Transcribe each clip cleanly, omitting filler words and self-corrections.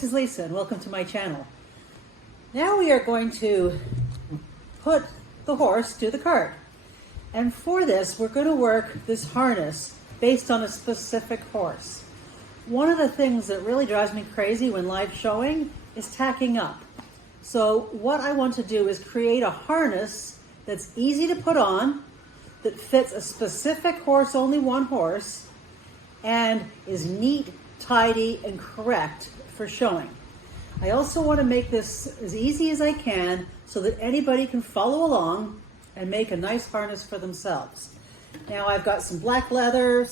this is Lisa and welcome to my channel. Now we are going to put the horse to the cart. And for this, we're going to work this harness based on a specific horse. One of the things that really drives me crazy when live showing is tacking up. So what I want to do is create a harness that's easy to put on, that fits a specific horse, only one horse, and is neat, tidy, and correct for showing. I also want to make this as easy as I can so that anybody can follow along and make a nice harness for themselves. Now I've got some black leather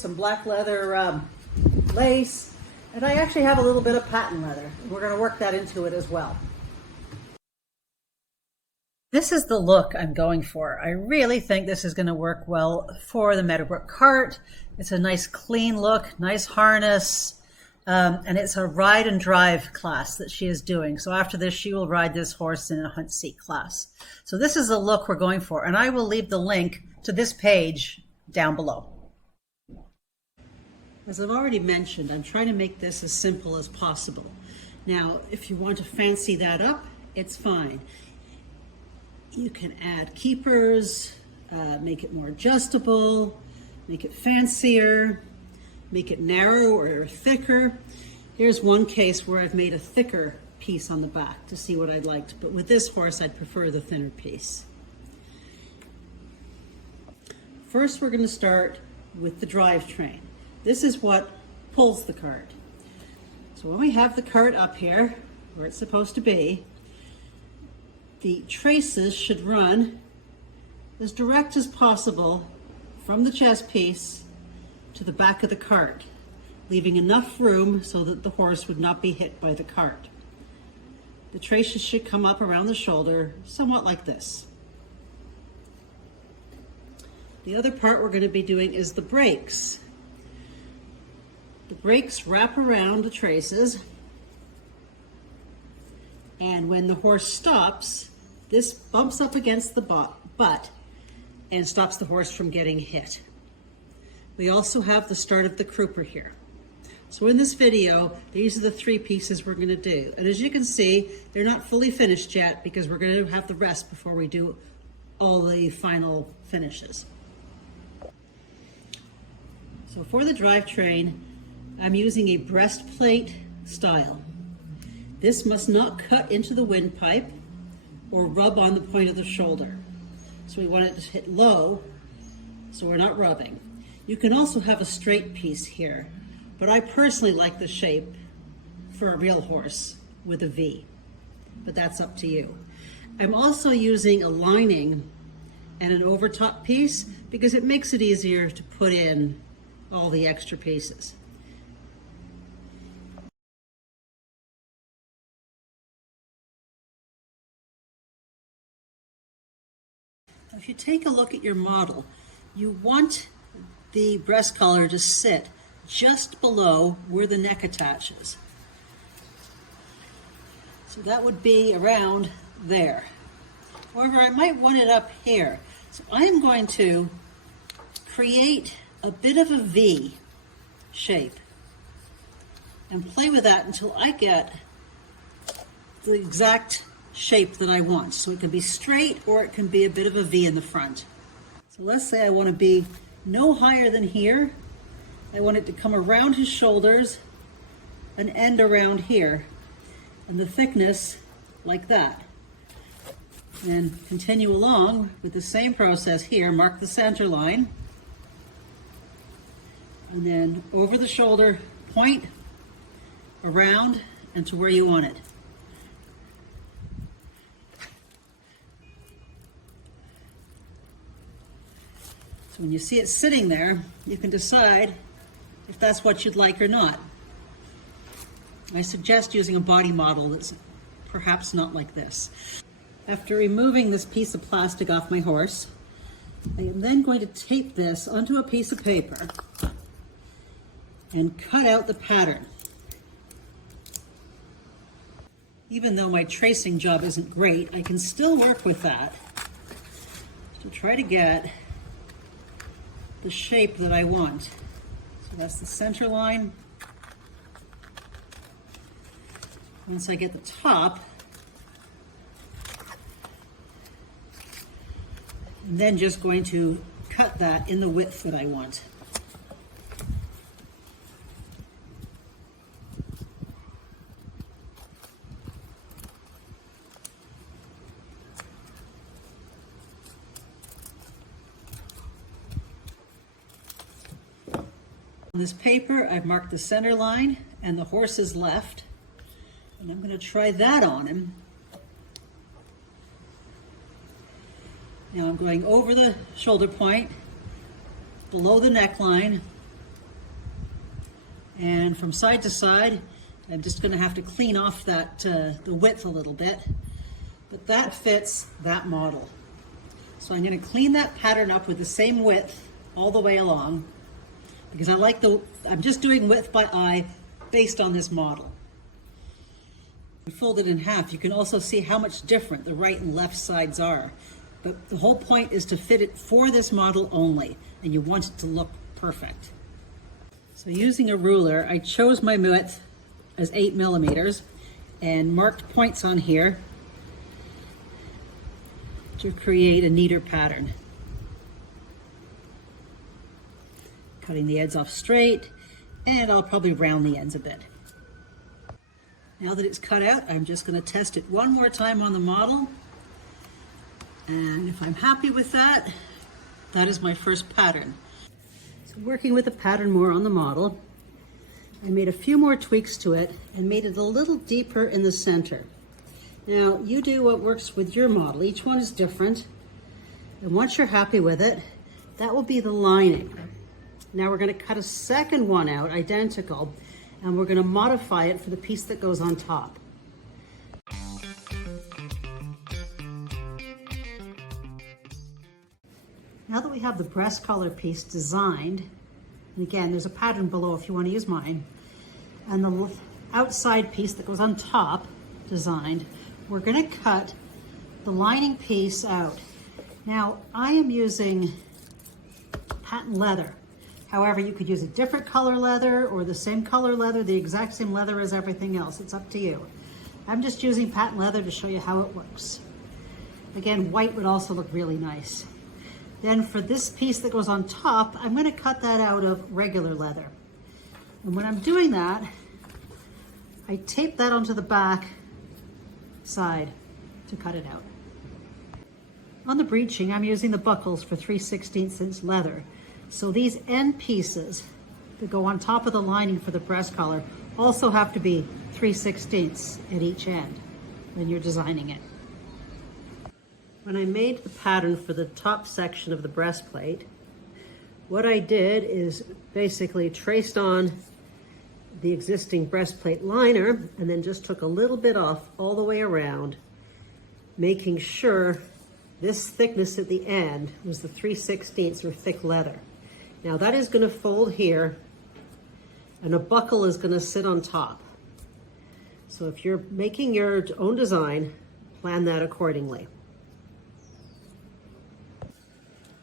lace, and I actually have a little bit of patent leather. We're going to work that into it as well. This is the look I'm going for. I really think this is going to work well for the Meadowbrook cart. It's a nice clean look, nice harness, and it's a ride and drive class that she is doing. So after this, she will ride this horse in a hunt seat class. So this is the look we're going for, and I will leave the link to this page down below. As I've already mentioned, I'm trying to make this as simple as possible. Now, if you want to fancy that up, it's fine. You can add keepers, make it more adjustable, make it fancier, make it narrow or thicker. Here's one case where I've made a thicker piece on the back to see what I'd like, but with this horse I'd prefer the thinner piece. First we're going to start with the drivetrain. This is what pulls the cart. So when we have the cart up here, where it's supposed to be, the traces should run as direct as possible from the chest piece to the back of the cart, leaving enough room so that the horse would not be hit by the cart. The traces should come up around the shoulder, somewhat like this. The other part we're going to be doing is the brakes. The brakes wrap around the traces, and when the horse stops, this bumps up against the butt and stops the horse from getting hit. We also have the start of the crouper here. So in this video, these are the three pieces we're going to do. And as you can see, they're not fully finished yet because we're going to have the rest before we do all the final finishes. So for the drivetrain, I'm using a breastplate style. This must not cut into the windpipe or rub on the point of the shoulder. So we want it to hit low, so we're not rubbing. You can also have a straight piece here, but I personally like the shape for a real horse with a V, but that's up to you. I'm also using a lining and an overtop piece because it makes it easier to put in all the extra pieces. If you take a look at your model, you want the breast collar to sit just below where the neck attaches. So that would be around there. However, I might want it up here. So I'm going to create a bit of a V shape and play with that until I get the exact shape that I want. So it can be straight or it can be a bit of a V in the front. So let's say I want to be no higher than here. I want it to come around his shoulders and end around here, and the thickness like that. And continue along with the same process here. Mark the center line, and then over the shoulder, point around and to where you want it. So when you see it sitting there, you can decide if that's what you'd like or not. I suggest using a body model that's perhaps not like this. After removing this piece of plastic off my horse, I am then going to tape this onto a piece of paper and cut out the pattern. Even though my tracing job isn't great, I can still work with that to try to get the shape that I want. So that's the center line. Once I get the top, I'm then just going to cut that in the width that I want. On this paper, I've marked the center line and the horse's left, and I'm going to try that on him. Now I'm going over the shoulder point, below the neckline, and from side to side. I'm just going to have to clean off that the width a little bit, but that fits that model. So I'm going to clean that pattern up with the same width all the way along, because I'm just doing width by eye based on this model. Fold it in half. You can also see how much different the right and left sides are. But the whole point is to fit it for this model only, and you want it to look perfect. So using a ruler, I chose my width as 8 millimeters and marked points on here to create a neater pattern. Cutting the ends off straight, and I'll probably round the ends a bit. Now that it's cut out, I'm just going to test it one more time on the model. And if I'm happy with that, that is my first pattern. So working with the pattern more on the model, I made a few more tweaks to it and made it a little deeper in the center. Now, you do what works with your model. Each one is different. And once you're happy with it, that will be the lining. Now we're going to cut a second one out, identical, and we're going to modify it for the piece that goes on top. Now that we have the breast collar piece designed, and again, there's a pattern below if you want to use mine, and the outside piece that goes on top designed, we're going to cut the lining piece out. Now, I am using patent leather. However, you could use a different color leather or the same color leather, the exact same leather as everything else. It's up to you. I'm just using patent leather to show you how it works. Again, white would also look really nice. Then for this piece that goes on top, I'm going to cut that out of regular leather. And when I'm doing that, I tape that onto the back side to cut it out. On the breeching, I'm using the buckles for 3/16 inch leather. So these end pieces that go on top of the lining for the breast collar also have to be 3/16 at each end when you're designing it. When I made the pattern for the top section of the breastplate, what I did is basically traced on the existing breastplate liner and then just took a little bit off all the way around, making sure this thickness at the end was the 3/16 or thick leather. Now that is going to fold here, and a buckle is going to sit on top. So if you're making your own design, plan that accordingly.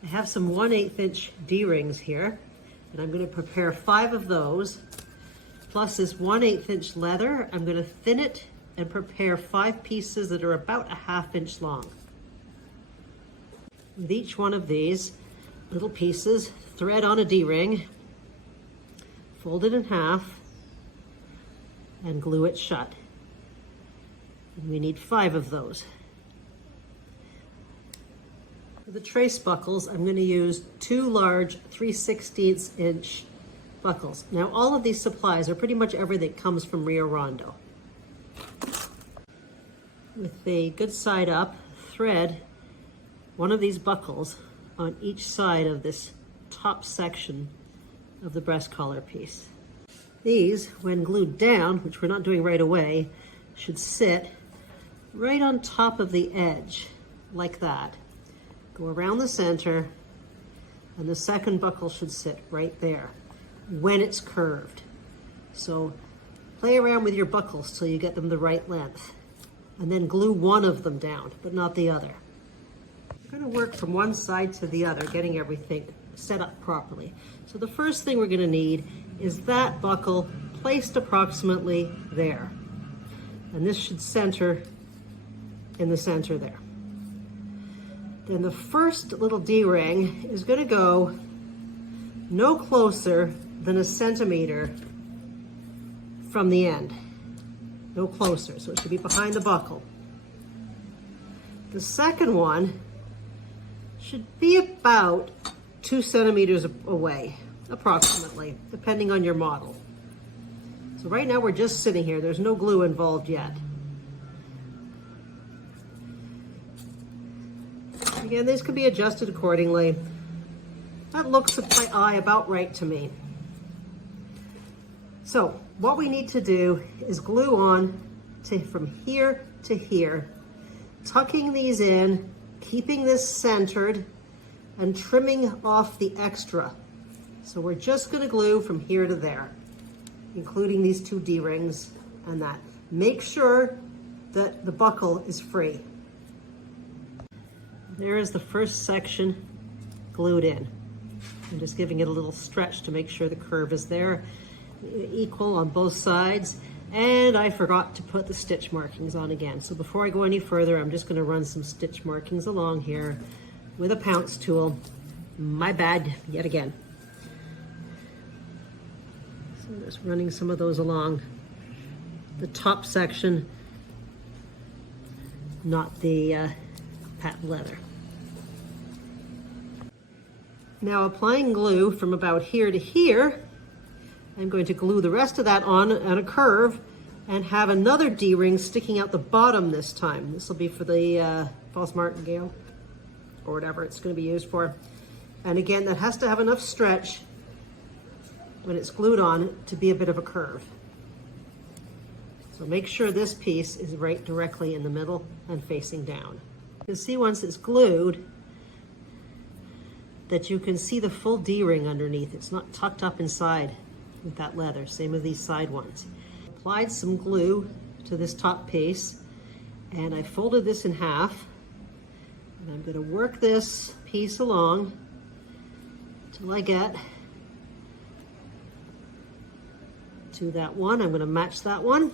I have some 1/8 inch D-rings here, and I'm going to prepare 5 of those. Plus this 1/8 inch leather, I'm going to thin it and prepare 5 pieces that are about a 1/2 inch long. With each one of these little pieces, thread on a D-ring, fold it in half, and glue it shut. And we need 5 of those. For the trace buckles, I'm going to use 2 large 3/16 inch buckles. Now all of these supplies are pretty much everything comes from Rio Rondo. With the good side up, thread one of these buckles on each side of this top section of the breast collar piece. These, when glued down, which we're not doing right away, should sit right on top of the edge, like that. Go around the center, and the second buckle should sit right there when it's curved. So play around with your buckles till you get them the right length, and then glue one of them down, but not the other. We're going to work from one side to the other, getting everything set up properly. So the first thing we're going to need is that buckle placed approximately there. And this should center in the center there. Then the first little D-ring is going to go no closer than 1 centimeter from the end. No closer, so it should be behind the buckle. The second one should be about 2 centimeters away, approximately, depending on your model. So right now we're just sitting here. There's no glue involved yet. Again, these can be adjusted accordingly. That looks by eye about right to me. So what we need to do is glue on from here to here, tucking these in, keeping this centered, and trimming off the extra. So we're just going to glue from here to there, including these 2 D-rings and that. Make sure that the buckle is free. There is the first section glued in. I'm just giving it a little stretch to make sure the curve is there, equal on both sides. And I forgot to put the stitch markings on again. So before I go any further, I'm just going to run some stitch markings along here with a pounce tool. My bad, yet again. So just running some of those along the top section, not the patent leather. Now applying glue from about here to here, I'm going to glue the rest of that on a curve and have another D-ring sticking out the bottom this time. This will be for the false martingale or whatever it's going to be used for. And again, that has to have enough stretch when it's glued on to be a bit of a curve. So make sure this piece is right directly in the middle and facing down. You can see once it's glued that you can see the full D-ring underneath. It's not tucked up inside with that leather, same with these side ones. Applied some glue to this top piece and I folded this in half, and I'm going to work this piece along till I get to that one. I'm going to match that one,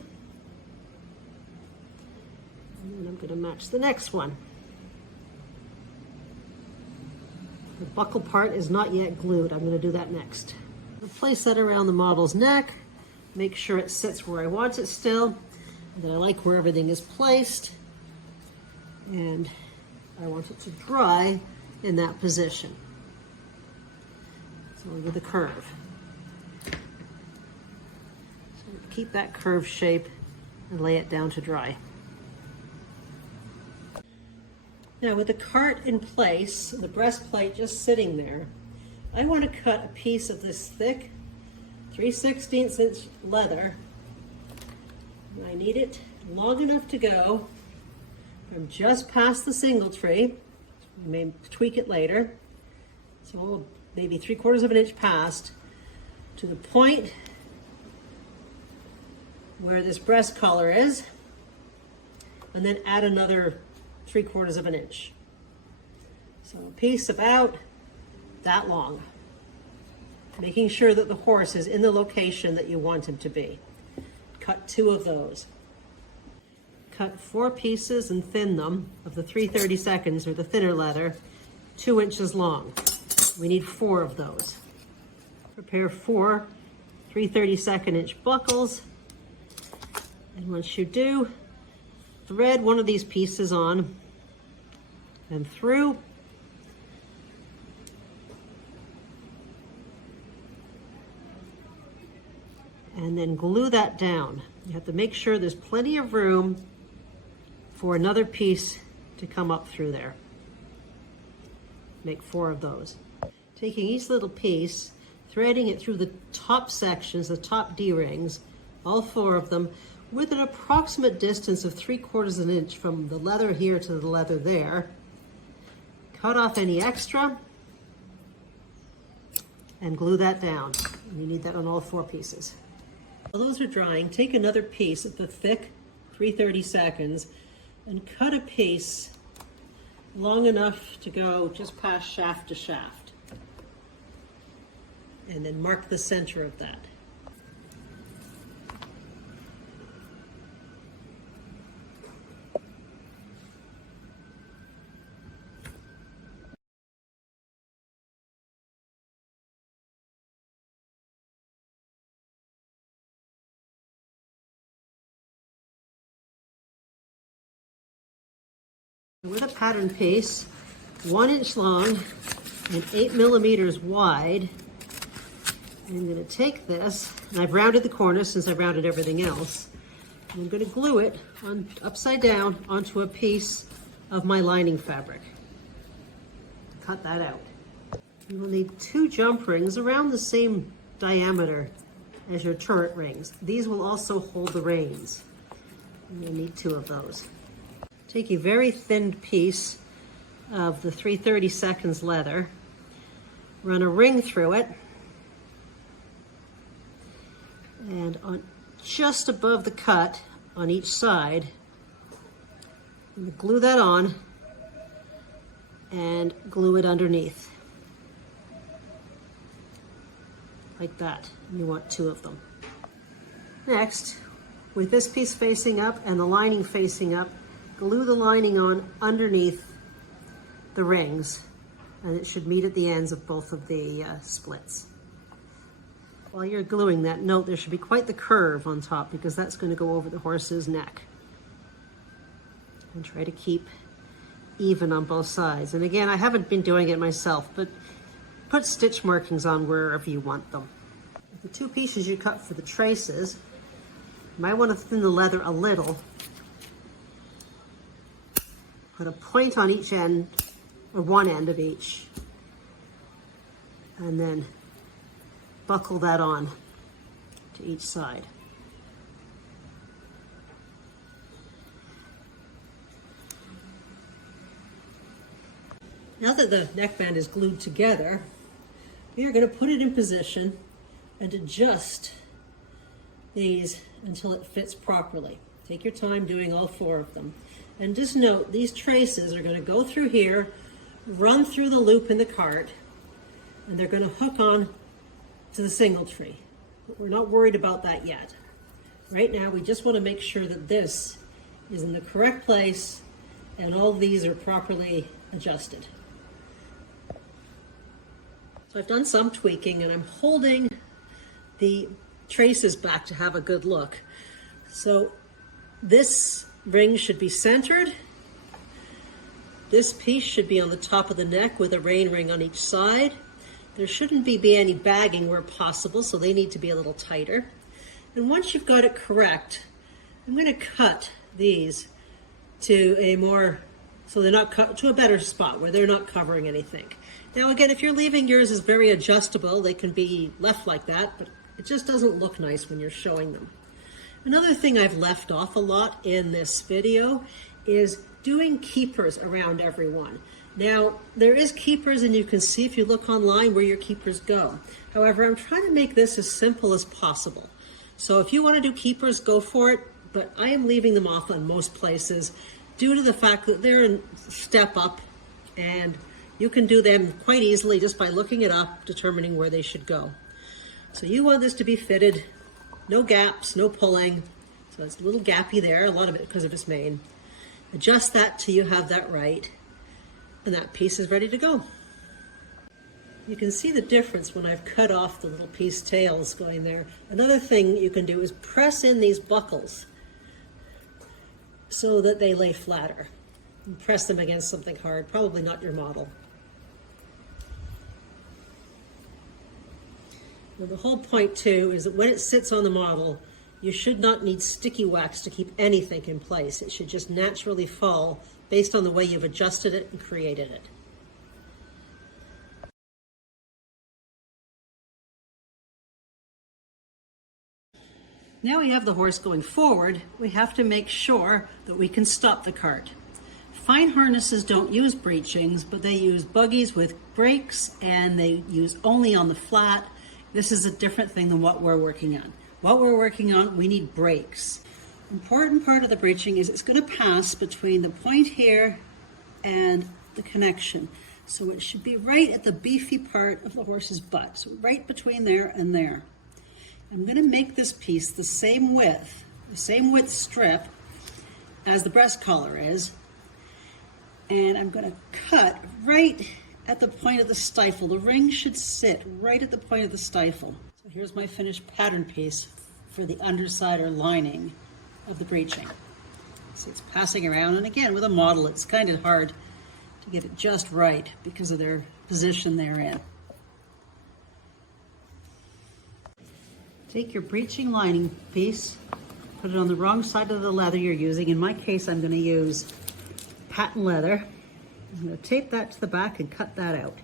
and then I'm going to match the next one. The buckle part is not yet glued. I'm going to do that next. I'll place that around the model's neck, make sure it sits where I want it still, and that I like where everything is placed, and I want it to dry in that position. So with a curve. So keep that curve shape and lay it down to dry. Now with the cart in place, the breastplate just sitting there, I want to cut a piece of this thick 3/16 inch leather. And I need it long enough to go from just past the single tree. We may tweak it later. So maybe 3/4 of an inch past to the point where this breast collar is, and then add another 3/4 of an inch. So a piece about that long, making sure that the horse is in the location that you want him to be. Cut 2 of those. Cut 4 pieces and thin them of the 3/32 or the thinner leather, 2 inches long. We need 4 of those. Prepare 4 3/32 inch buckles, and once you do, thread one of these pieces on and through, and then glue that down. You have to make sure there's plenty of room for another piece to come up through there. Make 4 of those. Taking each little piece, threading it through the top sections, the top D-rings, all 4 of them, with an approximate distance of 3/4 of an inch from the leather here to the leather there. Cut off any extra and glue that down. And you need that on all 4 pieces. While those are drying, take another piece of the thick 3/32 and cut a piece long enough to go just past shaft to shaft. And then mark the center of that. With a pattern piece, 1 inch long and 8 millimeters wide, I'm going to take this, and I've rounded the corners since I rounded everything else. I'm going to glue it on upside down onto a piece of my lining fabric. Cut that out. You will need 2 jump rings around the same diameter as your turret rings. These will also hold the reins. You'll need 2 of those. Take a very thin piece of the 3/32 leather, run a ring through it, and on just above the cut on each side, glue that on and glue it underneath. Like that. You want 2 of them. Next, with this piece facing up and the lining facing up, glue the lining on underneath the rings, and it should meet at the ends of both of the splits. While you're gluing that, note there should be quite the curve on top because that's going to go over the horse's neck. And try to keep even on both sides. And again, I haven't been doing it myself, but put stitch markings on wherever you want them. The 2 pieces you cut for the traces, you might want to thin the leather a little. Put a point on each end, or one end of each, and then buckle that on to each side. Now that the neckband is glued together, we are going to put it in position and adjust these until it fits properly. Take your time doing all 4 of them. And just note, these traces are going to go through here, run through the loop in the cart, and they're going to hook on to the single tree. But we're not worried about that yet. Right now, we just want to make sure that this is in the correct place and all these are properly adjusted. So I've done some tweaking and I'm holding the traces back to have a good look. So this ring should be centered. This piece should be on the top of the neck with a rein ring on each side. There shouldn't be any bagging where possible, so they need to be a little tighter. And once you've got it correct, I'm going to cut these to a more, so they're not cut to a better spot where they're not covering anything. Now again, if you're leaving yours is very adjustable, they can be left like that, but it just doesn't look nice when you're showing them. Another thing I've left off a lot in this video is doing keepers around everyone. Now, there is keepers, and you can see if you look online where your keepers go. However, I'm trying to make this as simple as possible. So if you want to do keepers, go for it, but I am leaving them off in most places due to the fact that they're a step up, and you can do them quite easily just by looking it up, determining where they should go. So you want this to be fitted, no gaps, no pulling. So it's a little gappy there, a lot of it because of its mane. Adjust that till you have that right, and that piece is ready to go. You can see the difference when I've cut off the little piece tails going there. Another thing you can do is press in these buckles so that they lay flatter. And press them against something hard, probably not your model. Now the whole point too is that when it sits on the model, you should not need sticky wax to keep anything in place. It should just naturally fall based on the way you've adjusted it and created it. Now we have the horse going forward, we have to make sure that we can stop the cart. Fine harnesses don't use breechings, but they use buggies with brakes, and they use only on the flat. This is a different thing than what we're working on. What we're working on, we need brakes. Important part of the breeching is it's going to pass between the point here and the connection. So it should be right at the beefy part of the horse's butt. So right between there and there. I'm going to make this piece the same width strip as the breast collar is. And I'm going to cut right at the point of the stifle. The ring should sit right at the point of the stifle. So here's my finished pattern piece for the underside or lining of the breeching. See, it's passing around, and again, with a model, it's kind of hard to get it just right because of their position they're in. Take your breeching lining piece, put it on the wrong side of the leather you're using. In my case, I'm going to use patent leather. I'm going to tape that to the back and cut that out.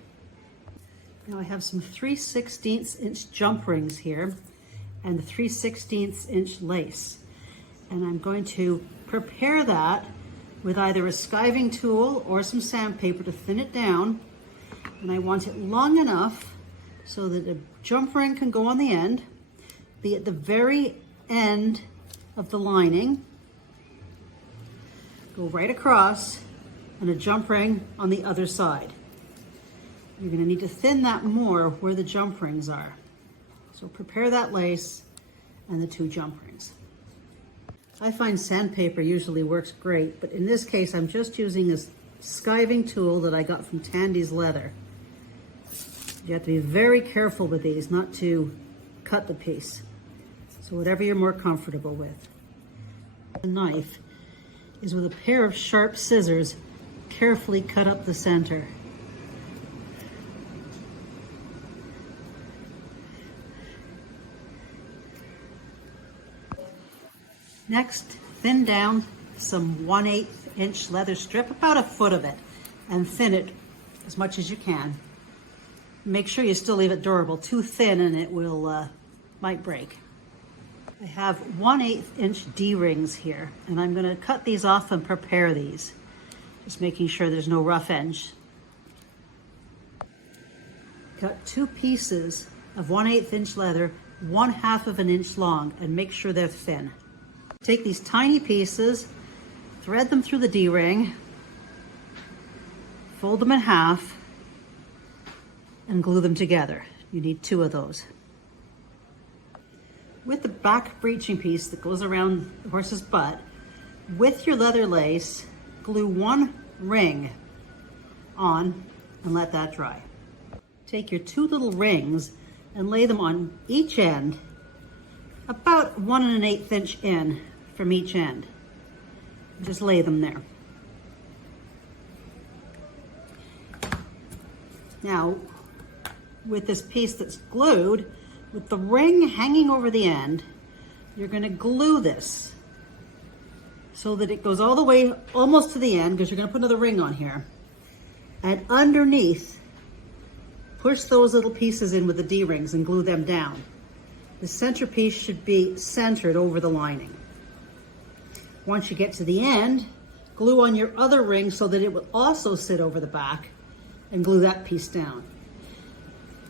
Now I have some 3/16 inch jump rings here and the 3/16 inch lace. And I'm going to prepare that with either a skiving tool or some sandpaper to thin it down. And I want it long enough so that the jump ring can go on the end, be at the very end of the lining, go right across, and a jump ring on the other side. You're going to need to thin that more where the jump rings are. So prepare that lace and the 2 jump rings. I find sandpaper usually works great, but in this case I'm just using a skiving tool that I got from Tandy's leather. You have to be very careful with these not to cut the piece. So whatever you're more comfortable with. The knife is with a pair of sharp scissors, carefully cut up the center. Next, thin down some 1/8 inch leather strip, about a foot of it, and thin it as much as you can. Make sure you still leave it durable. Too thin and it will might break. I have 1/8 inch D-rings here, and I'm going to cut these off and prepare these. Just making sure there's no rough edge. Cut 2 pieces of 1/8 inch leather, 1/2 of an inch long, and make sure they're thin. Take these tiny pieces, thread them through the D-ring, fold them in half, and glue them together. You need 2 of those. With the back breeching piece that goes around the horse's butt, with your leather lace, glue 1 ring on and let that dry. Take your 2 little rings and lay them on each end, about 1 1/8 inch in from each end. Just lay them there. Now, with this piece that's glued, with the ring hanging over the end, you're going to glue this so that it goes all the way almost to the end, because you're going to put another ring on here. And underneath, push those little pieces in with the D-rings and glue them down. The center piece should be centered over the lining. Once you get to the end, glue on your other ring so that it will also sit over the back, and glue that piece down.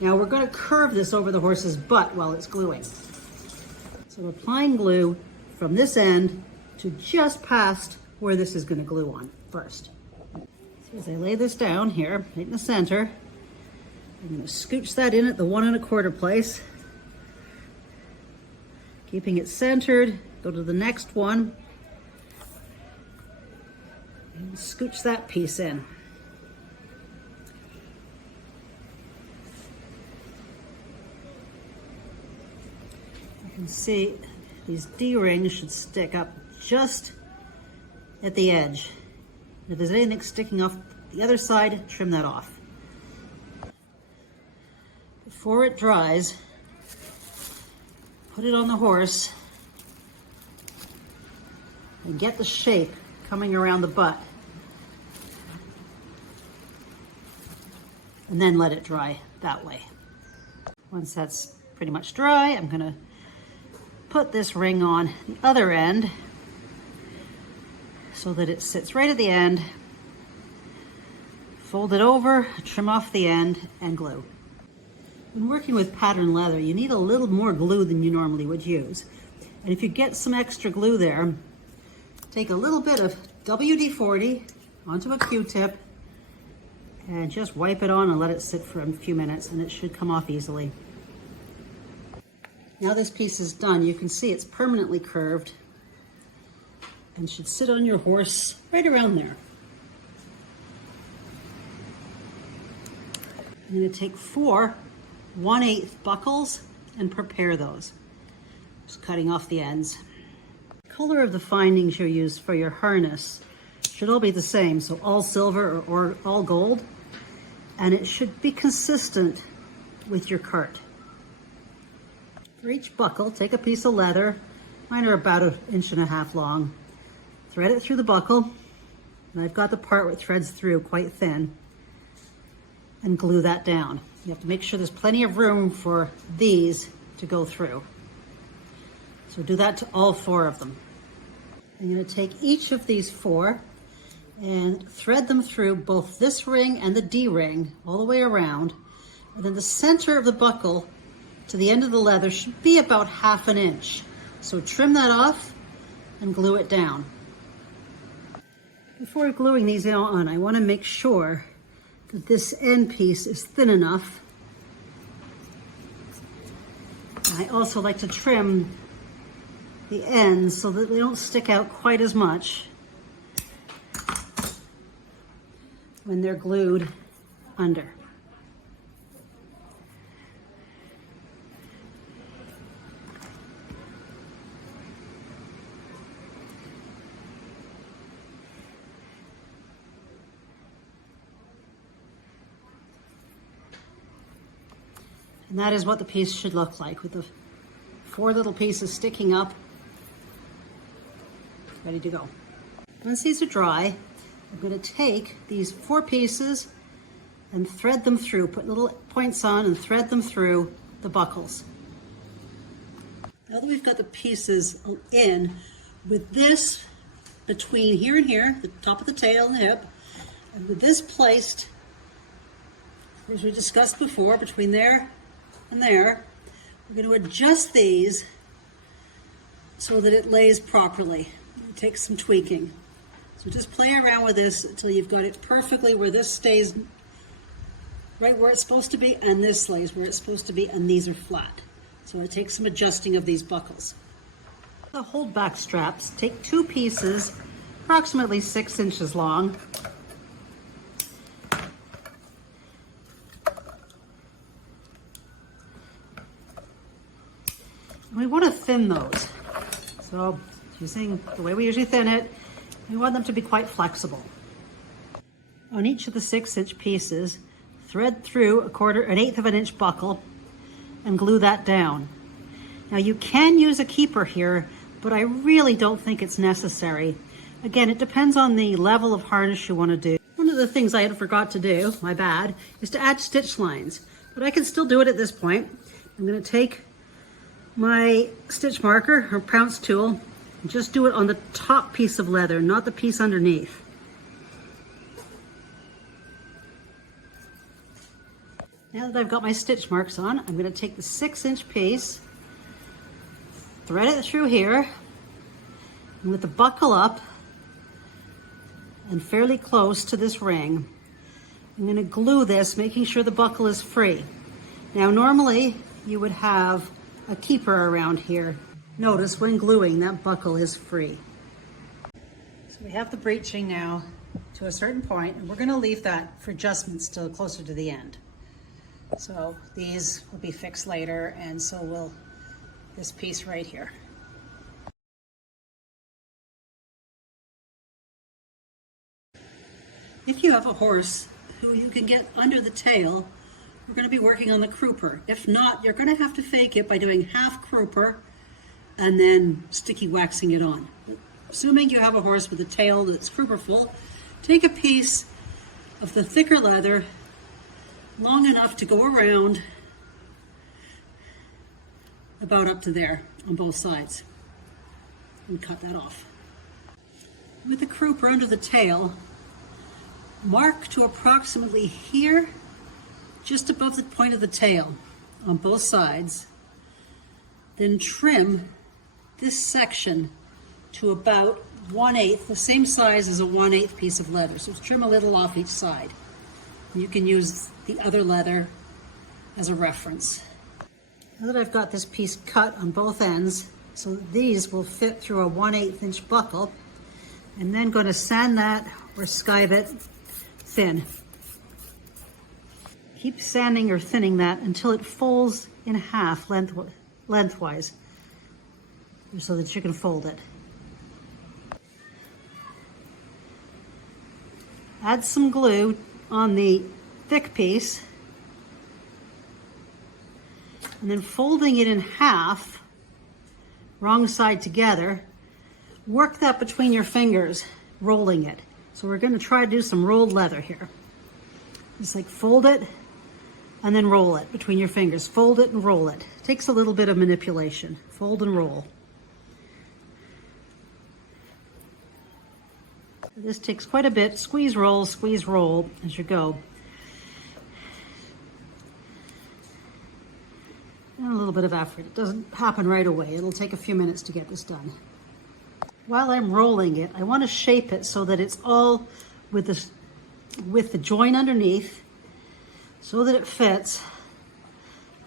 Now we're going to curve this over the horse's butt while it's gluing. So we're applying glue from this end to just past where this is going to glue on first. So as I lay this down here, right in the center, I'm going to scooch that in at the 1 1/4 place. Keeping it centered, go to the next one, and scooch that piece in. You can see these D-rings should stick up just at the edge. If there's anything sticking off the other side, trim that off. Before it dries, put it on the horse and get the shape coming around the butt. And then let it dry that way. Once that's pretty much dry, I'm going to put this ring on the other end so that it sits right at the end. Fold it over, trim off the end, and glue. When working with pattern leather, you need a little more glue than you normally would use. And if you get some extra glue there, take a little bit of WD-40 onto a Q-tip and just wipe it on and let it sit for a few minutes, and it should come off easily. Now this piece is done, you can see it's permanently curved and should sit on your horse right around there. I'm going to take 4 1/8 buckles and prepare those. Just cutting off the ends. color of the findings you use for your harness should all be the same, so all silver or all gold, and it should be consistent with your cart. For each buckle, take a piece of leather, mine are about 1.5 inches long, thread it through the buckle, and I've got the part where it threads through quite thin, and glue that down. You have to make sure there's plenty of room for these to go through. So do that to all 4 of them. I'm going to take each of these 4 and thread them through both this ring and the D-ring all the way around, and then the center of the buckle to the end of the leather should be about 1/2 inch. So trim that off and glue it down. Before gluing these on, I want to make sure that this end piece is thin enough. I also like to trim the ends so that they don't stick out quite as much when they're glued under. And that is what the piece should look like, with the 4 little pieces sticking up, ready to go. Once these are dry, I'm going to take these 4 pieces and thread them through, put little points on and thread them through the buckles. Now that we've got the pieces in, with this between here and here, the top of the tail and the hip, and with this placed, as we discussed before, between there and there, we're going to adjust these so that it lays properly. It takes some tweaking. So just play around with this until you've got it perfectly where this stays right where it's supposed to be, and this lays where it's supposed to be, and these are flat. So it takes some adjusting of these buckles. The hold back straps, take 2 pieces, approximately 6 inches long. We want to thin those. So using the way we usually thin it, we want them to be quite flexible. On each of the 6-inch pieces, thread through 1/8 of an inch buckle and glue that down. Now you can use a keeper here, but I really don't think it's necessary. Again, it depends on the level of harness you want to do. One of the things I had forgot to do, my bad, is to add stitch lines, but I can still do it at this point. I'm going to take my stitch marker or pounce tool and just do it on the top piece of leather, not the piece underneath. Now that I've got my stitch marks on, I'm going to take the 6-inch piece, thread it through here, and with the buckle up and fairly close to this ring, I'm going to glue this, making sure the buckle is free. Now normally you would have a keeper around here. Notice when gluing, that buckle is free. So we have the breeching now to a certain point, and we're going to leave that for adjustments till closer to the end. So these will be fixed later, and so will this piece right here. If you have a horse who you can get under the tail, we're going to be working on the crouper. If not, you're going to have to fake it by doing half crouper and then sticky waxing it on. Assuming you have a horse with a tail that's crouper full, take a piece of the thicker leather long enough to go around about up to there on both sides and cut that off. With the crouper under the tail, mark to approximately here, just above the point of the tail on both sides, then trim this section to about 1/8, the same size as a 1/8 piece of leather. So trim a little off each side. You can use the other leather as a reference. Now that I've got this piece cut on both ends, so these will fit through a 1/8 inch buckle, I'm then going to sand that or skive it thin. Keep sanding or thinning that until it folds in half lengthwise, so that you can fold it. Add some glue on the thick piece, and then folding it in half, wrong side together, work that between your fingers, rolling it. So we're going to try to do some rolled leather here. Just like fold it and then roll it between your fingers. Fold it and roll it. Takes a little bit of manipulation. Fold and roll. This takes quite a bit. Squeeze, roll as you go. And a little bit of effort. It doesn't happen right away. It'll take a few minutes to get this done. While I'm rolling it, I want to shape it so that it's all with the join underneath, so that it fits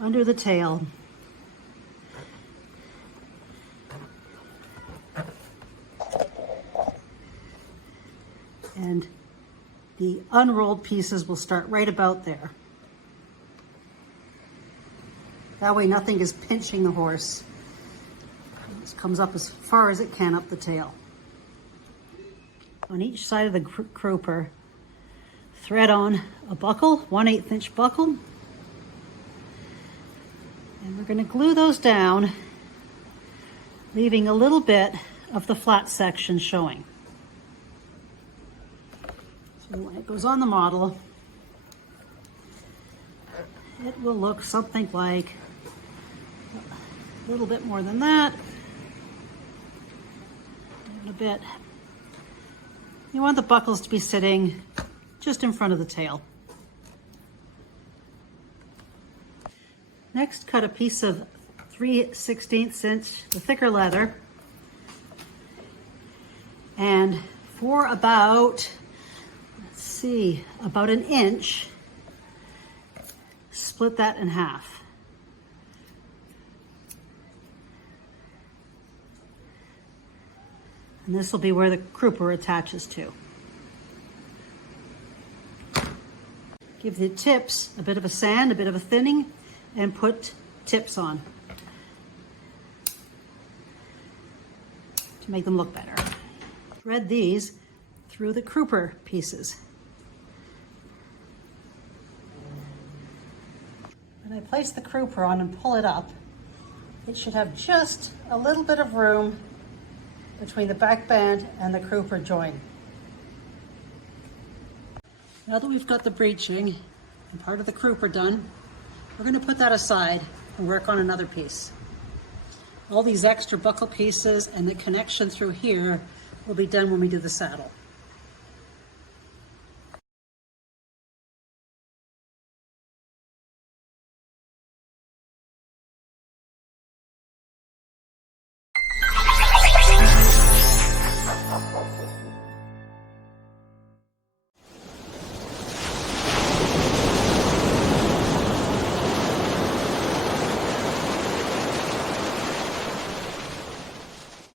under the tail. And the unrolled pieces will start right about there. That way nothing is pinching the horse. This comes up as far as it can up the tail. On each side of the crouper, thread on a buckle, 1/8 inch buckle. And we're going to glue those down, leaving a little bit of the flat section showing. So when it goes on the model, it will look something like a little bit more than that. A bit. You want the buckles to be sitting just in front of the tail. Next, cut a piece of 3/16 inch, the thicker leather, and for about, about an inch, split that in half. And this will be where the crouper attaches to. Give the tips a bit of a sand, a bit of a thinning, and put tips on to make them look better. Thread these through the crouper pieces. When I place the crouper on and pull it up, it should have just a little bit of room between the back band and the crouper join. Now that we've got the breeching and part of the crouper done, we're going to put that aside and work on another piece. All these extra buckle pieces and the connection through here will be done when we do the saddle.